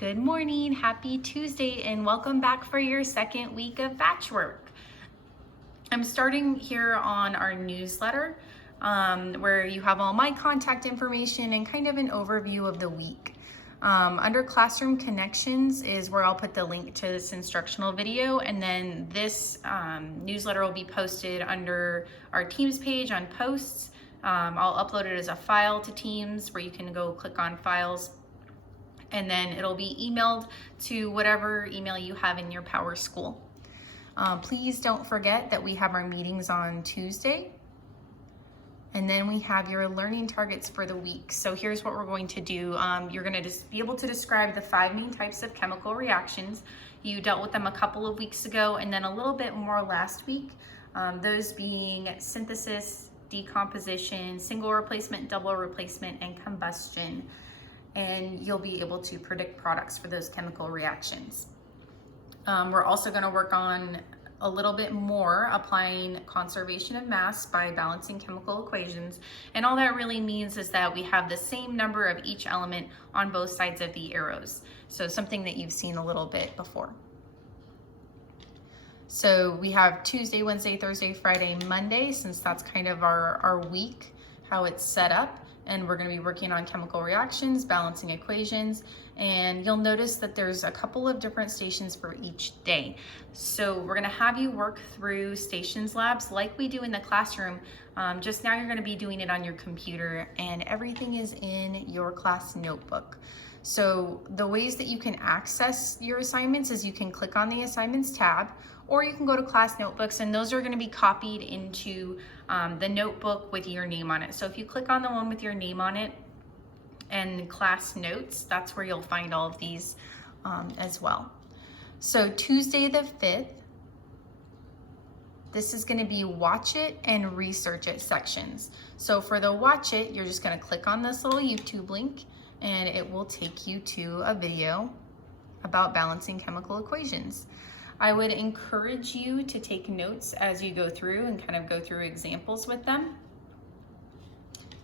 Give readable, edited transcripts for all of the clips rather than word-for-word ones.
Good morning, happy Tuesday, and welcome back for your second week of batch work. I'm starting here on our newsletter where you have all my contact information and kind of an overview of the week. Under Classroom Connections is where I'll put the link to this instructional video, and then this newsletter will be posted under our Teams page on posts. I'll upload it as a file to Teams where you can go click on files, and then it'll be emailed to whatever email you have in your PowerSchool. Please don't forget that we have our meetings on Tuesday, and then we have your learning targets for the week. So here's what we're going to do. You're going to just be able to describe the 5 main types of chemical reactions. You dealt with them a couple of weeks ago and then a little bit more last week. Those being synthesis, decomposition, single replacement, double replacement, and combustion. And you'll be able to predict products for those chemical reactions. We're also going to work on a little bit more applying conservation of mass by balancing chemical equations. And all that really means is that we have the same number of each element on both sides of the arrows. So something that you've seen a little bit before. So we have Tuesday, Wednesday, Thursday, Friday, Monday, since that's kind of our week, how it's set up. And we're going to be working on chemical reactions, balancing equations, and you'll notice that there's a couple of different stations for each day. So we're going to have you work through stations labs like we do in the classroom. Just now you're going to be doing it on your computer, and everything is in your class notebook. So the ways that you can access your assignments is you can click on the assignments tab, or you can go to class notebooks, and those are going to be copied into the notebook with your name on it. So if you click on the one with your name on it and class notes, that's where you'll find all of these as well. So Tuesday the 5th, this is going to be watch it and research it sections. So for the watch it, you're just going to click on this little YouTube link, and it will take you to a video about balancing chemical equations. I would encourage you to take notes as you go through and kind of go through examples with them,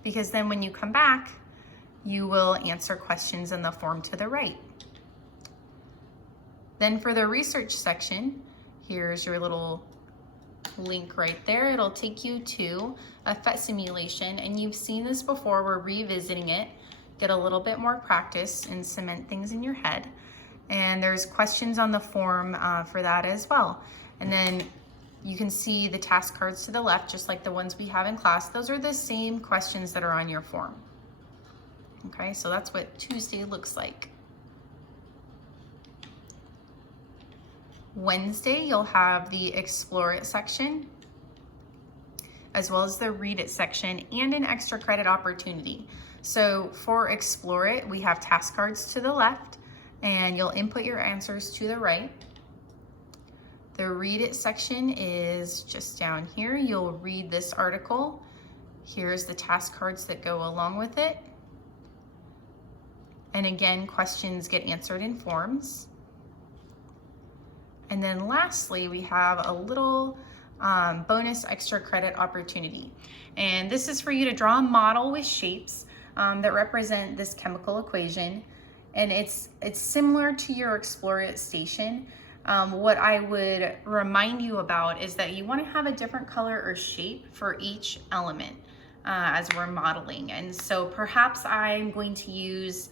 because then when you come back, you will answer questions in the form to the right. Then for the research section, here's your little link right there. It'll take you to a PhET simulation, and you've seen this before. We're revisiting it, get a little bit more practice and cement things in your head. And there's questions on the form for that as well. And then you can see the task cards to the left, just like the ones we have in class. Those are the same questions that are on your form. Okay, so that's what Tuesday looks like. Wednesday, you'll have the Explore It section, as well as the Read It section, and an extra credit opportunity. So for Explore It, we have task cards to the left, and you'll input your answers to the right. The Read It section is just down here. You'll read this article. Here's the task cards that go along with it. And again, questions get answered in forms. And then lastly, we have a little bonus extra credit opportunity. And this is for you to draw a model with shapes that represent this chemical equation. And it's similar to your Explore It station. What I would remind you about is that you want to have a different color or shape for each element as we're modeling. And so perhaps I'm going to use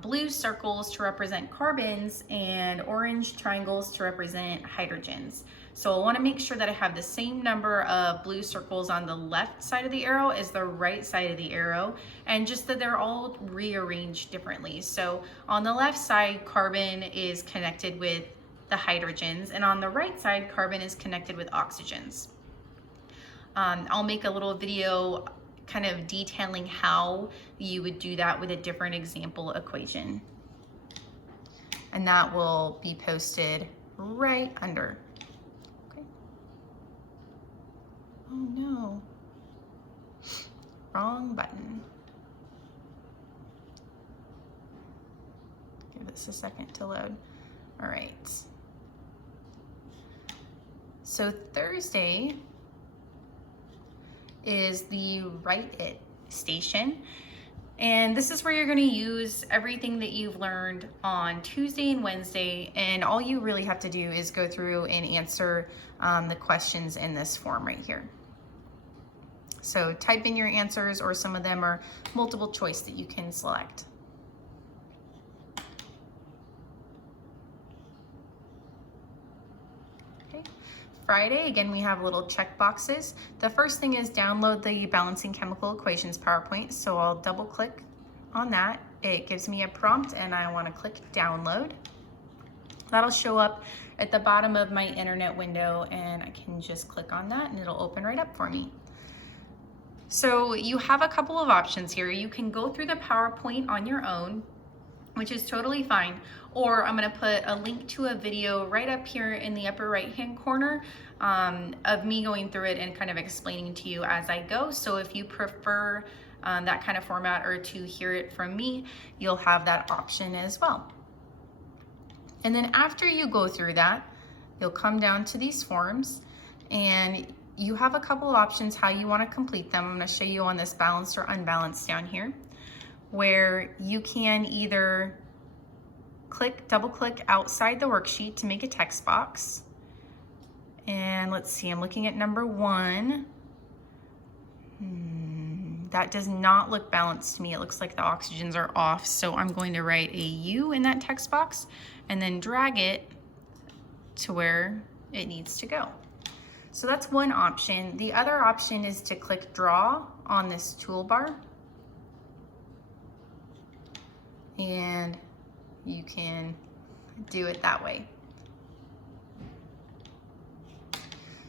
blue circles to represent carbons and orange triangles to represent hydrogens. So I want to make sure that I have the same number of blue circles on the left side of the arrow as the right side of the arrow, and just that they're all rearranged differently. So on the left side, carbon is connected with the hydrogens, and on the right side, carbon is connected with oxygens. I'll make a little video kind of detailing how you would do that with a different example equation. And that will be posted right under. Okay. Oh no, wrong button. Give this a second to load. All right. So Thursday is the Write It station, And this is where you're going to use everything that you've learned on Tuesday and Wednesday. And all you really have to do is go through and answer the questions in this form right here. So type in your answers, or some of them are multiple choice that you can select. Okay. Friday, again, we have little check boxes. The first thing is download the Balancing Chemical Equations PowerPoint. So I'll double click on that. It gives me a prompt and I want to click download. That'll show up at the bottom of my internet window, and I can just click on that and it'll open right up for me. So you have a couple of options here. You can go through the PowerPoint on your own, which is totally fine. Or I'm gonna put a link to a video right up here in the upper right-hand corner of me going through it and kind of explaining to you as I go. So if you prefer that kind of format, or to hear it from me, you'll have that option as well. And then after you go through that, you'll come down to these forms, and you have a couple of options how you want to complete them. I'm going to show you on this balanced or unbalanced down here, where you can either double click outside the worksheet to make a text box. And let's see, I'm looking at number 1. That does not look balanced to me. It looks like the oxygens are off. So I'm going to write a U in that text box and then drag it to where it needs to go. So that's one option. The other option is to click draw on this toolbar, and you can do it that way.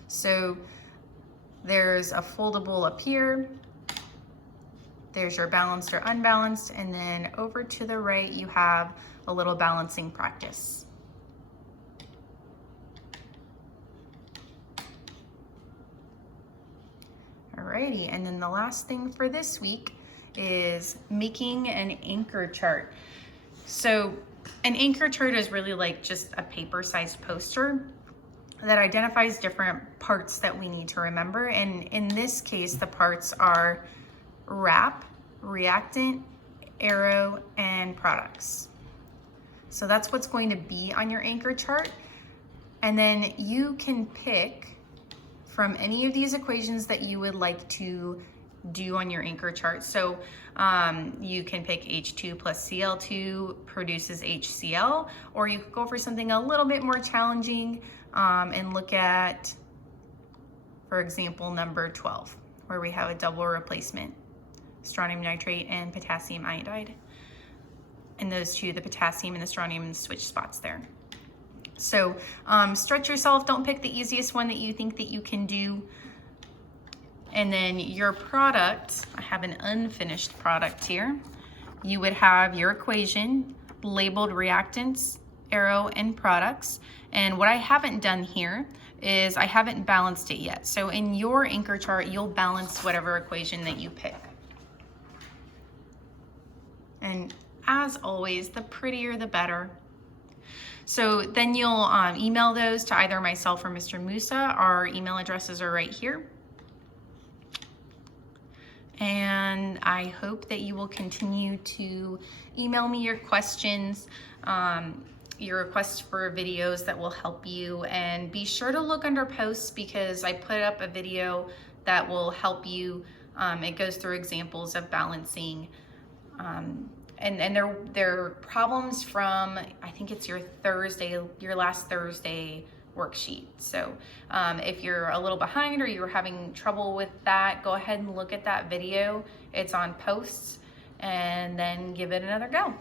So there's a foldable up here. There's your balanced or unbalanced, and then over to the right you have a little balancing practice. Alrighty, and then the last thing for this week is making an anchor chart. So an anchor chart is really like just a paper-sized poster that identifies different parts that we need to remember. And in this case, the parts are wrap, reactant, arrow, and products. So that's what's going to be on your anchor chart. And then you can pick from any of these equations that you would like to do on your anchor chart. So you can pick H2 plus Cl2 produces HCl, or you could go for something a little bit more challenging and look at, for example, number 12, where we have a double replacement, strontium nitrate and potassium iodide. And those two, the potassium and the strontium, and the switch spots there. So stretch yourself, don't pick the easiest one that you think that you can do. And then your product, I have an unfinished product here. You would have your equation labeled reactants, arrow, and products. And what I haven't done here is I haven't balanced it yet. So in your anchor chart, you'll balance whatever equation that you pick. And as always, the prettier the better. So then you'll email those to either myself or Mr. Musa. Our email addresses are right here. And I hope that you will continue to email me your questions, your requests for videos that will help you. And be sure to look under posts, because I put up a video that will help you. It goes through examples of balancing. And they're problems from, I think it's your last Thursday worksheet. So if you're a little behind or you're having trouble with that, go ahead and look at that video. It's on posts, and then give it another go.